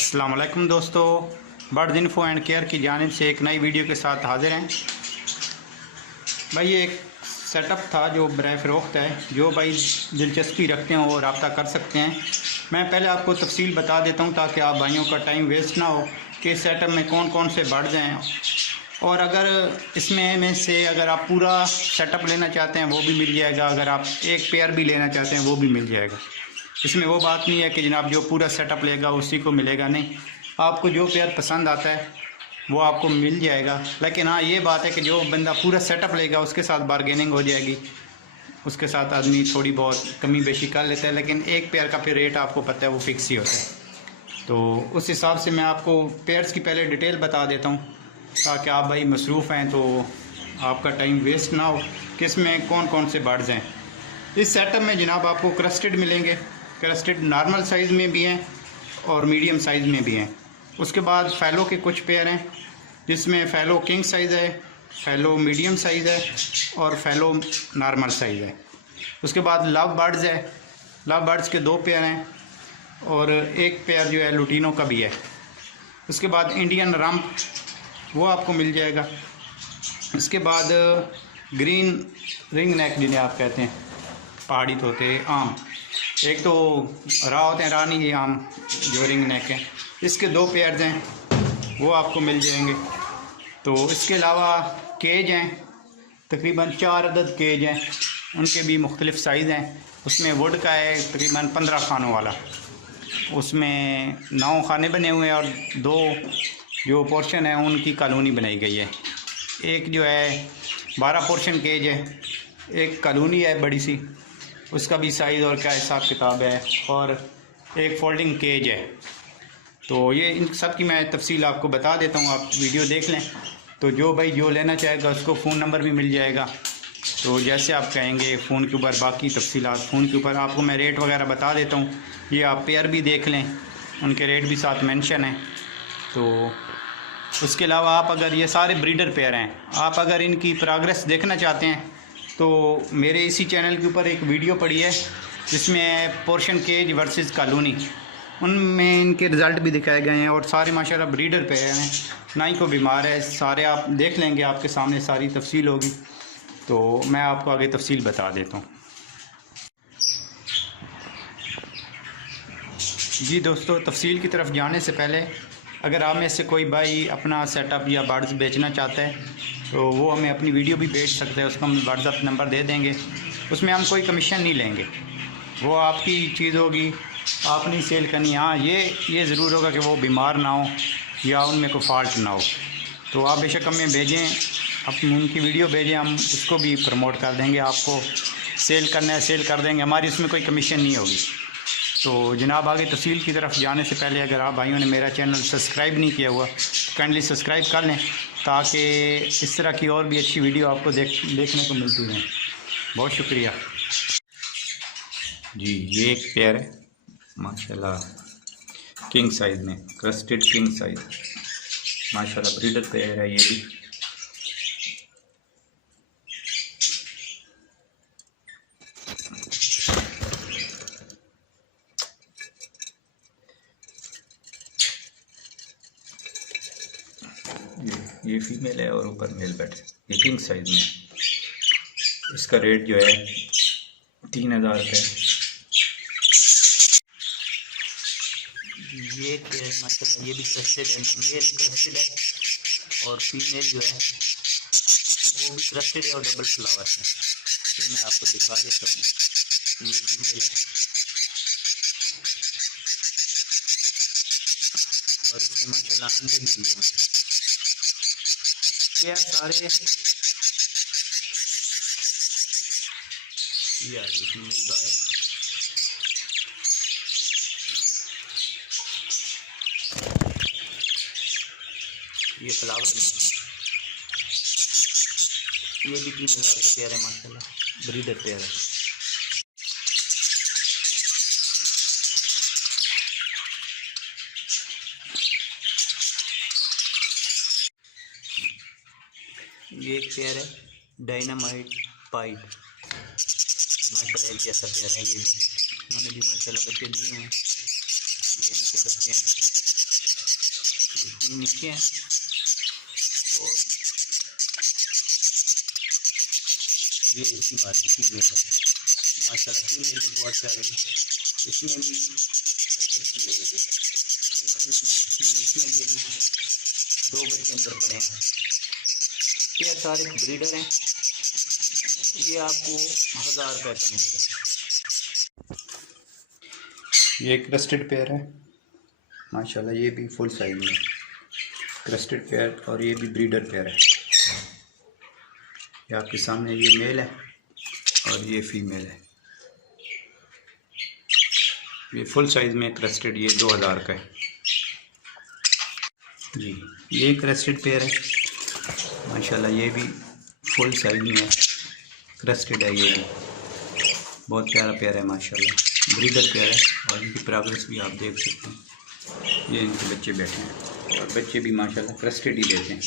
अस्सलाम वालेकुम दोस्तों, बर्ड्स इन्फो एंड केयर की जानिब से एक नई वीडियो के साथ हाजिर हैं। भाई ये एक सेटअप था जो बराए फ़रोख्त है। जो भाई दिलचस्पी रखते हैं वो रब्ता कर सकते हैं। मैं पहले आपको तफसील बता देता हूँ ताकि आप भाइयों का टाइम वेस्ट ना हो कि इस सेटअप में कौन कौन से बर्ड्स हैं, और अगर इसमें में से अगर आप पूरा सेटअप लेना चाहते हैं वो भी मिल जाएगा, अगर आप एक पेयर भी लेना चाहते हैं वो भी मिल जाएगा। इसमें वो बात नहीं है कि जनाब जो पूरा सेटअप लेगा उसी को मिलेगा, नहीं, आपको जो पेयर पसंद आता है वो आपको मिल जाएगा। लेकिन हाँ, ये बात है कि जो बंदा पूरा सेटअप लेगा उसके साथ बारगेनिंग हो जाएगी, उसके साथ आदमी थोड़ी बहुत कमी बेशी कर लेता है, लेकिन एक पेयर का फिर रेट आपको पता है वो फिक्स ही होता है। तो उस हिसाब से मैं आपको पेयर्स की पहले डिटेल बता देता हूँ ताकि आप भाई मसरूफ़ हैं तो आपका टाइम वेस्ट ना हो कि इसमें कौन कौन से बर्ड्स हैं। इस सेटअप में जनाब आपको क्रस्टेड मिलेंगे। क्रस्टेड नॉर्मल साइज़ में भी हैं और मीडियम साइज़ में भी हैं। उसके बाद फैलो के कुछ पेयर हैं जिसमें फैलो किंग साइज़ है, फैलो मीडियम साइज़ है और फैलो नॉर्मल साइज़ है। उसके बाद लव बर्ड्स है, लव बर्ड्स के 2 पेयर हैं और एक पेयर जो है लुटीनों का भी है। उसके बाद इंडियन रम्प वो आपको मिल जाएगा। इसके बाद ग्रीन रिंग नेक जिन्हें आप कहते हैं, पहाड़ी तोते आम, एक तो राह होते हैं रानी ये आम जो रिंग नेक हैं, इसके 2 पेयर्स हैं वो आपको मिल जाएंगे। तो इसके अलावा केज हैं, तकरीबन 4 अदद केज हैं, उनके भी मुख्तलिफ़ साइज़ हैं। उसमें वुड का है तकरीबन 15 खानों वाला, उसमें 9 खाने बने हुए हैं और 2 जो पोर्शन है उनकी कॉलोनी बनाई गई है। एक जो है 12 पोर्शन केज है, एक कॉलोनी है बड़ी सी, उसका भी साइज़ और क्या हिसाब किताब है, और एक फोल्डिंग केज है। तो ये इन सब की मैं तफसील आपको बता देता हूँ, आप वीडियो देख लें। तो जो भाई जो लेना चाहेगा उसको फ़ोन नंबर भी मिल जाएगा। तो जैसे आप कहेंगे फ़ोन के ऊपर, बाकी तफसीलात फ़ोन के ऊपर आपको मैं रेट वगैरह बता देता हूँ। ये आप पेयर भी देख लें, उनके रेट भी साथ मेंशन है। तो उसके अलावा आप अगर ये सारे ब्रीडर पेयर हैं, आप अगर इनकी प्रोग्रेस देखना चाहते हैं तो मेरे इसी चैनल के ऊपर एक वीडियो पड़ी है जिसमें पोर्शन केज वर्सेस कॉलोनी, उनमें इनके रिज़ल्ट भी दिखाए गए हैं और सारे माशाल्लाह ब्रीडर पेयर हैं, ना ही को बीमार है। सारे आप देख लेंगे, आपके सामने सारी तफसील होगी। तो मैं आपको आगे तफसील बता देता हूँ। जी दोस्तों, तफसील की तरफ जाने से पहले अगर आप में से कोई भाई अपना सेटअप या बर्ड्स बेचना चाहता है तो वो हमें अपनी वीडियो भी बेच सकते हैं, उसको हम व्हाट्सएप नंबर दे देंगे। उसमें हम कोई कमीशन नहीं लेंगे, वो आपकी चीज़ होगी, आपने सेल करनी। हाँ, ये ज़रूर होगा कि वो बीमार ना हो या उनमें कोई फॉल्ट ना हो। तो आप बेशक हमें भेजें, अपनी उनकी वीडियो भेजें, हम उसको भी प्रमोट कर देंगे। आपको सेल करना है सेल कर देंगे, हमारी उसमें कोई कमीशन नहीं होगी। तो जनाब आगे तफसील की तरफ जाने से पहले अगर आप भाइयों ने मेरा चैनल सब्सक्राइब नहीं किया हुआ तो काइंडली सब्सक्राइब कर लें ताकि इस तरह की और भी अच्छी वीडियो आपको देखने को मिलती रहें। बहुत शुक्रिया जी। ये एक पेयर है माशाल्लाह, किंग साइज़ में, क्रस्टेड किंग साइज़, माशाल्लाह ब्रीडर पेयर है ये भी। ये फीमेल है और ऊपर मेल बैठे, ये किंग साइज़ में। इसका रेट जो है 3000 रुपये। ये माशाल्लाह ये भी क्रस्टेड है, मेल क्रस्टेड है और फीमेल जो है वो भी क्रस्टेड है और डबल फ्लावर है। तो मैं आपको दिखा देता हूँ, ये फीमेल है और इसमें माशाल्लाह अंडे भी दिए हैं। यार सारे यार ये फ्लावर ये भी 3000 का पेयर है माशाल्लाह, ब्रीडर पेयर है। ये एक पेयर है डायनामाइट पाइट, माशाल्लाह एक जैसा पेयर है ये भी, उन्होंने भी माशाल्लाह बच्चे दिए हैं, ये इनके बच्चे हैं। नीचे हैं और ये इसकी मादी फीमेल है माशाल्लाह। फीमेल भी बहुत प्यारी है। इसमें भी अभी 2 बच्चे अंदर पड़े हैं। ये सारे ब्रीडर हैं। ये आपको 1000 रुपये का मिलेगा। ये क्रस्टेड पेयर है माशाल्लाह। ये भी फुल साइज में क्रस्टेड पेयर और ये भी ब्रीडर पेयर है। ये आपके सामने ये मेल है और ये फीमेल है। ये फुल साइज में क्रस्टेड, ये 2000 का है जी। ये क्रस्टेड पेयर है माशाल्लाह। ये भी फुल साइज में है, क्रस्टेड है। ये भी बहुत प्यारा पेयर है माशाल्लाह, ब्रीडर पेयर है। और इनकी प्रोग्रेस भी आप देख सकते हैं। ये इनके बच्चे बैठे हैं और बच्चे भी माशाल्लाह क्रस्टेड ही देते हैं।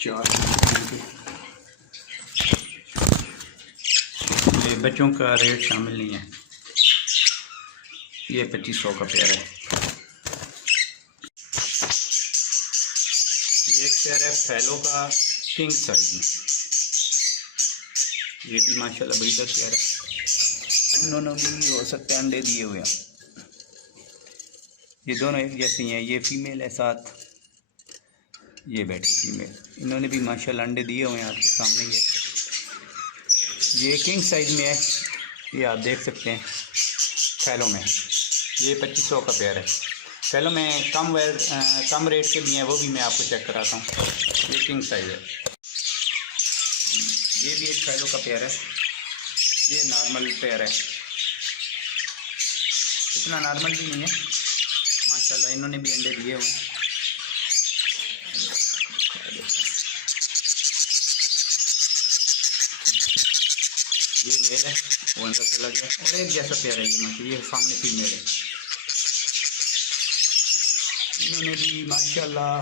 4 ये बच्चों का रेट शामिल नहीं है। ये 2500 का पेयर है। ये एक पेयर है फैलो का किंग साइज में। ये भी माशाल्लाह ब्रीडर पेयर है। इन्होंने भी हो सकते हैं अंडे दिए हुए हैं। ये दोनों एक जैसे ही हैं। ये फीमेल है साथ, ये बैठी फीमेल। इन्होंने भी माशाल्लाह अंडे दिए हुए हैं आपके सामने। ये किंग साइज में है, ये आप देख सकते हैं फैलो में। ये 2500 का पेयर है। फैलो में कम रेट के भी हैं, वो भी मैं आपको चेक कराता हूँ। ये किंग साइज है। ये भी एक फैलो का पेयर है। ये नॉर्मल पेयर है, इतना नॉर्मल भी नहीं है माशाल्लाह। इन्होंने भी अंडे दिए हुए हैं। ये मेल है, वो अंदर चला गया। और एक जैसा पेयर है ये माशाल्लाह। ये सामने फीमेल है। इन्होंने भी माशाल्लाह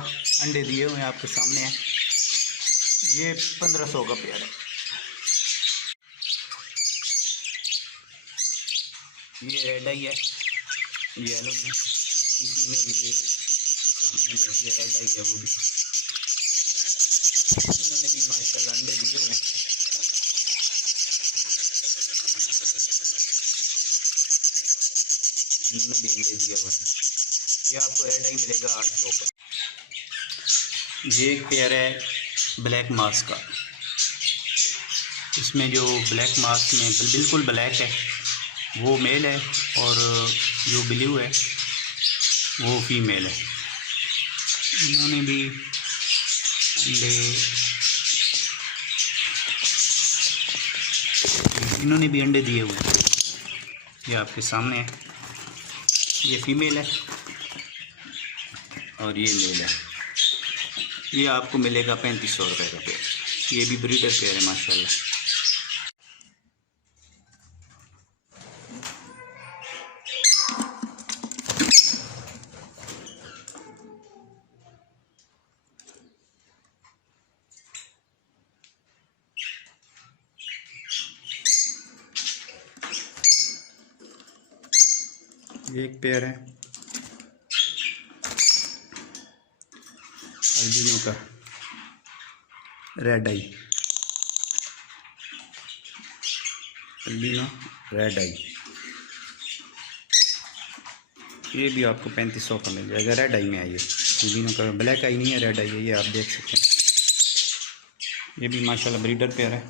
अंडे दिए हुए हैं, आपके सामने है। ये 1500 का पेयर है। ये रेड आई है, येलो में फीमेल। ये सामने ये रेड आई है, वो भी इन्होंने भी माशाल्लाह अंडे दिए हुए हैं। इनमें भी अंडे दिए हुए हैं। ये आपको रेड आई मिलेगा 800 का। ये एक पेयर है ब्लैक मास्क का। इसमें जो ब्लैक मास्क में बिल्कुल ब्लैक है वो मेल है और जो ब्लू है वो फीमेल है। इन्होंने भी अंडे दिए हुए हैं। ये आपके सामने है। ये फीमेल है और ये मेल है। ये आपको मिलेगा 3500 रुपये का पेयर। ये भी ब्रीडर पेयर है माशाल्लाह। ये एक पेयर है अल्बिनो का, रेड आई, अल्बिनो रेड आई। ये भी आपको 3500 का मिल जाएगा। रेड आई में है ये, अल्बिनो का ब्लैक आई नहीं है, रेड आई है। ये आप देख सकते हैं। ये भी माशाल्लाह ब्रीडर पेयर है।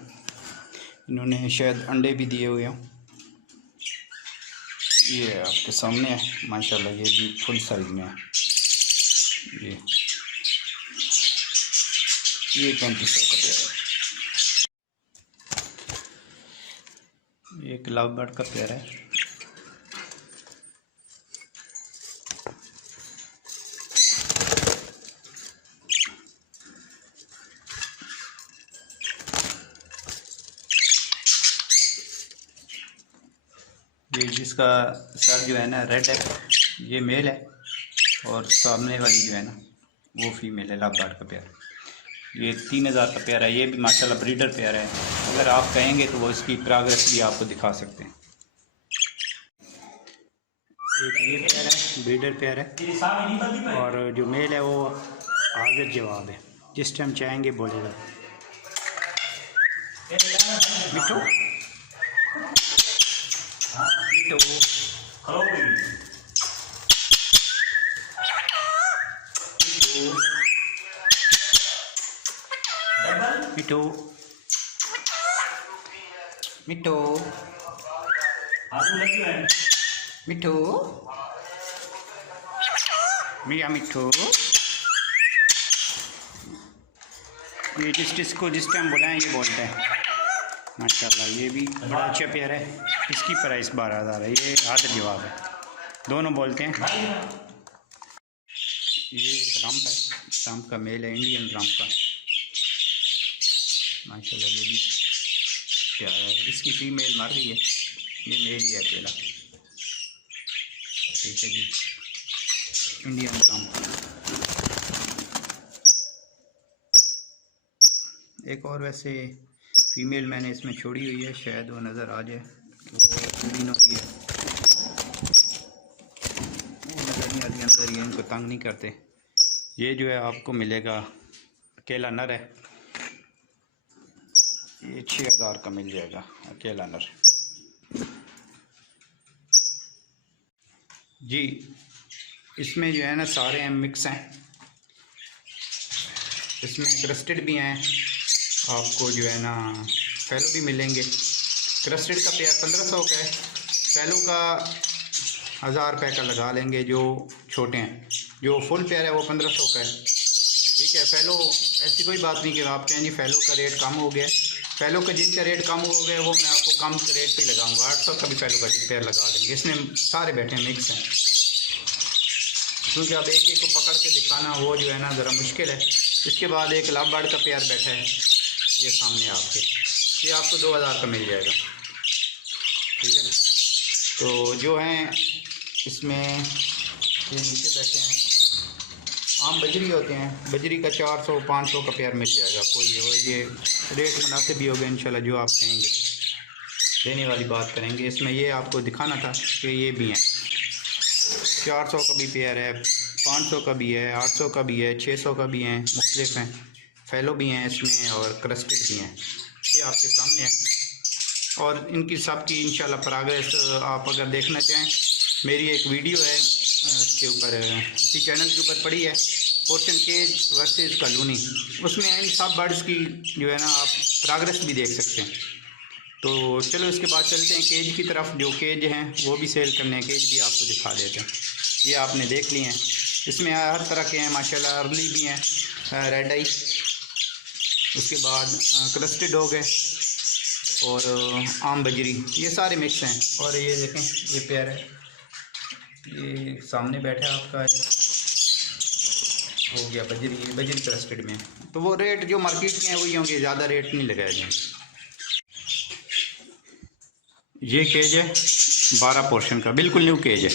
इन्होंने शायद अंडे भी दिए हुए हैं। ये आपके सामने है माशाल्लाह। ये भी फुल साइज में है। ये 3500 का पेयर है। ये एक लव बर्ड का पेयर है। ये जिसका सर जो है ना रेड है, ये मेल है और सामने वाली जो है ना वो फीमेल है। लव बर्ड का पेयर। ये 3000 का पेयर है। ये भी माशाल्लाह ब्रीडर पेयर है। अगर आप कहेंगे तो वो इसकी प्रोग्रेस भी आपको दिखा सकते हैं। एक ये पेयर है, ब्रीडर पेयर है, और जो मेल है वो हाजिर जवाब है, जिस टाइम चाहेंगे बोलेगा। मिठू मिठू मिठू मिठू मिया मिठू। ये जिसको जिस टाइम बुलाएं ये बोलते हैं। माशाल्लाह ये भी बड़ा अच्छा पेयर है। इसकी प्राइस 12,000 है। ये हाजिर जवाब है, दोनों बोलते हैं। ये एक रंप है, रंप का मेल है, इंडियन रंप का। माशाल्लाह ये भी प्यारा है। इसकी फीमेल मर रही है, ये मेल ही है अकेला। ठीक है जी, इंडियन रंप। एक और वैसे फीमेल मैंने इसमें छोड़ी हुई है, शायद वो नज़र आ जाए। वो दिनों की है, वो नज़र नहीं आती अंदर, ये इनको तंग नहीं करते। ये जो है आपको मिलेगा, अकेला नर है, ये 6,000 का मिल जाएगा, अकेला नर जी। इसमें जो है ना सारे मिक्स हैं, इसमें क्रस्टेड भी हैं, आपको जो है ना फैलो भी मिलेंगे। क्रस्टेड का पेयर 1500 का है, फैलो का 1000 रुपये का लगा लेंगे जो छोटे हैं। जो फुल पेयर है वो 1500 का है। ठीक है, फैलो ऐसी कोई बात नहीं कि आप कहें जी फैलो का रेट कम हो गया। फैलो का जिनका रेट कम हो गया वो मैं आपको कम रेट पे लगाऊंगा, 800 का भी फैलो का पेयर लगा देंगे। इसमें सारे बैठे हैं, मिक्स हैं, क्योंकि अब एक एक को पकड़ के दिखाना वो जो है ना ज़रा मुश्किल है। इसके बाद एक लव बर्ड का पेयर बैठा है, ये सामने आपके, ये आपको 2000 का मिल जाएगा। ठीक है, तो जो हैं इसमें ये नीचे बैठे हैं आम बजरी होते हैं, बजरी का 400-500 का पेयर मिल जाएगा। कोई ये रेट मुनासिब भी होगा इंशाल्लाह, जो आप कहेंगे देने वाली बात करेंगे। इसमें ये आपको दिखाना था कि ये भी हैं, 400 का भी पेयर है, 500 का भी है, 800 का भी है, 600 का भी है, मुख्तलिफ हैं। फैलो भी हैं इसमें और क्रस्टेड भी हैं, ये आपके सामने है। और इनकी सब की इंशाल्लाह प्रोग्रेस आप अगर देखना चाहें, मेरी एक वीडियो है इसके ऊपर, इसी चैनल के ऊपर पड़ी है, पोर्शन केज वर्सेस कॉलोनी। उसमें इन सब बर्ड्स की जो है ना आप प्रोग्रेस भी देख सकते हैं। तो चलो इसके बाद चलते हैं केज की तरफ। जो केज हैं वो भी सेल करने हैं, केज भी आपको दिखा देते हैं। ये आपने देख लिए हैं, इसमें हर तरह के हैं माशाल्लाह। अर्ली भी हैं, रेड आई, उसके बाद क्रस्टेड हो गए और आम बजरी, ये सारे मिक्स हैं। और ये देखें ये पेयर है, ये सामने बैठा आपका हो गया बजरी, ये बजरी क्रस्टेड में। तो वो रेट जो मार्केट के हैं वही होंगे, ज़्यादा रेट नहीं लगाए जाएंगे। ये केज है 12 पोर्शन का, बिल्कुल न्यू केज है।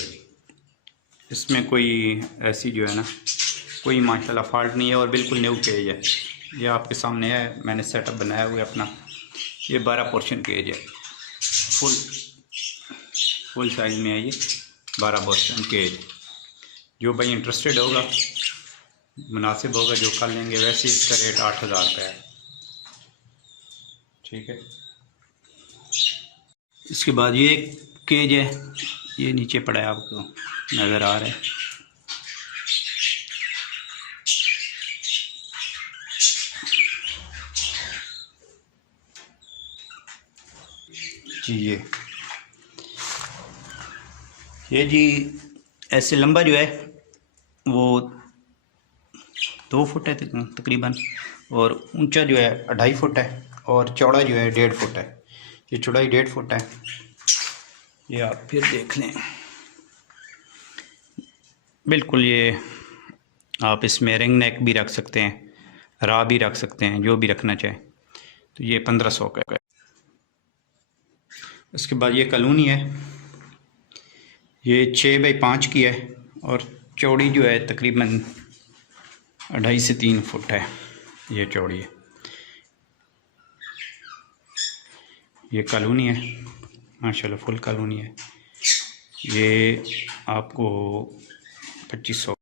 इसमें कोई ऐसी जो है ना कोई माशाल्लाह फॉल्ट नहीं है, और बिल्कुल न्यू केज है। ये आपके सामने है, मैंने सेटअप बनाया हुआ है अपना। ये 12 पोर्शन केज है, फुल साइज़ में है ये 12 पोर्शन केज। जो भाई इंटरेस्टेड होगा, मुनासिब होगा, जो कर लेंगे। वैसे इसका रेट 8,000 का है। ठीक है, इसके बाद ये केज है, ये नीचे पड़ा है, आपको नज़र आ रहा है। जी ये जी ऐसे लंबा जो है वो 2 फुट है तकरीबन, और ऊंचा जो है 2.5 फुट है, और चौड़ा जो है 1.5 फुट है। ये चौड़ाई 1.5 फुट है। ये आप फिर देख लें, बिल्कुल ये आप इसमें रिंग नेक भी रख सकते हैं, रा भी रख सकते हैं, जो भी रखना चाहें। तो ये 1500 का है। उसके बाद ये कॉलोनी है, ये 6x5 की है, और चौड़ी जो है तकरीबन 2.5 से 3 फुट है, ये चौड़ी है। ये कॉलोनी है माशाल्लाह, फुल कॉलोनी है। ये आपको 2500।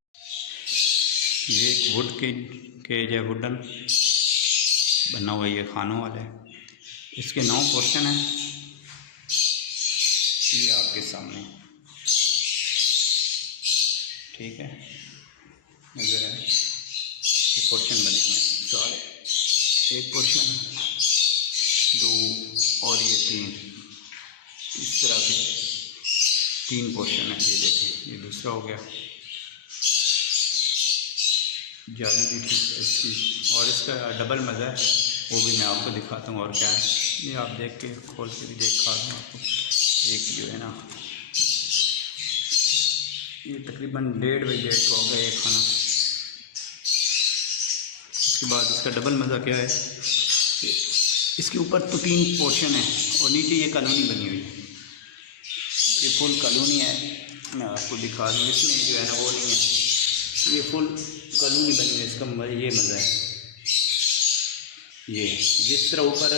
ये एक वुड के जो वुडन बना हुआ ये खानों वाला है, इसके 9 पोर्शन हैं। ये आपके सामने ठीक है, नजर है। ये पोर्शन बने हुए हैं सारे, एक पोर्शन, 2 और ये 3, इस तरह के 3 पोर्शन है। ये देखें, ये दूसरा हो गया, जाली भी ठीक है इसकी, और इसका डबल मज़ा है, वो भी मैं आपको दिखाता हूँ। और क्या है ये आप देख के खोल के भी दिखा दूँ आपको। एक जो है ना, ये तकरीबन 1.5 बाई 1.5 का हो गया ये खाना। इसके बाद इसका डबल मज़ा क्या है, इसके ऊपर तो 3 पोर्शन है और नीचे ये कॉलोनी बनी हुई है। ये फुल कॉलोनी है, मैं आपको दिखा दूँ। इसमें जो है ना वो नहीं है, ये फुल कॉलोनी बनी हुई है। इसका ये मज़ा है, ये जिस तरह ऊपर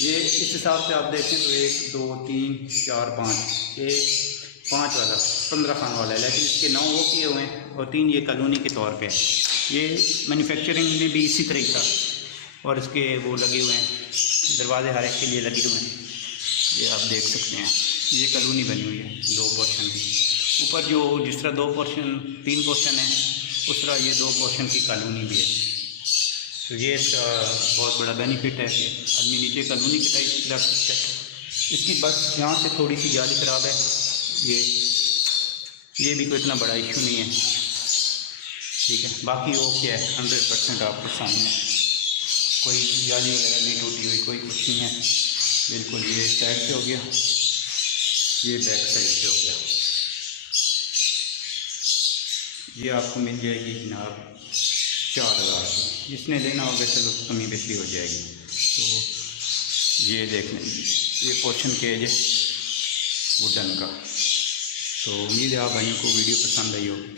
ये इस हिसाब से आप देखें तो 1 2 3 4 5, ये 5 वाला 15 खान वाला है, लेकिन इसके 9 वो किए हुए हैं और 3 ये कॉलोनी के तौर पे ये मैन्युफैक्चरिंग में भी इसी तरह ही था। और इसके वो लगे हुए हैं दरवाजे, हर एक के लिए लगे हुए हैं। ये आप देख सकते हैं, ये कॉलोनी बनी हुई है 2 पोर्शन की। ऊपर जो जिस तरह 2 पोर्शन 3 पोर्शन है, उस तरह ये 2 पोर्शन की कॉलोनी भी है। तो ये इसका बहुत बड़ा बेनिफिट है कि आदमी नीचे कॉलोनी के टाइप रख सकता है। इसकी बस यहाँ से थोड़ी सी जाली ख़राब है, ये भी कोई इतना बड़ा इशू नहीं है, ठीक है। बाकी ओके है, 100% आपके सामने, कोई जाली वगैरह नहीं टूटी हुई, कोई कुछ नहीं है, बिल्कुल। ये साइड से हो गया, ये बैक साइड से हो गया। ये आपको मिल जाएगी जनाब 4000 की, जिसने लेना होगा चलो कमी बेशी हो जाएगी। तो ये देख लें, ये पोर्शन केज है वुडन का। तो उम्मीद है आप भाइयों को वीडियो पसंद आई होगी।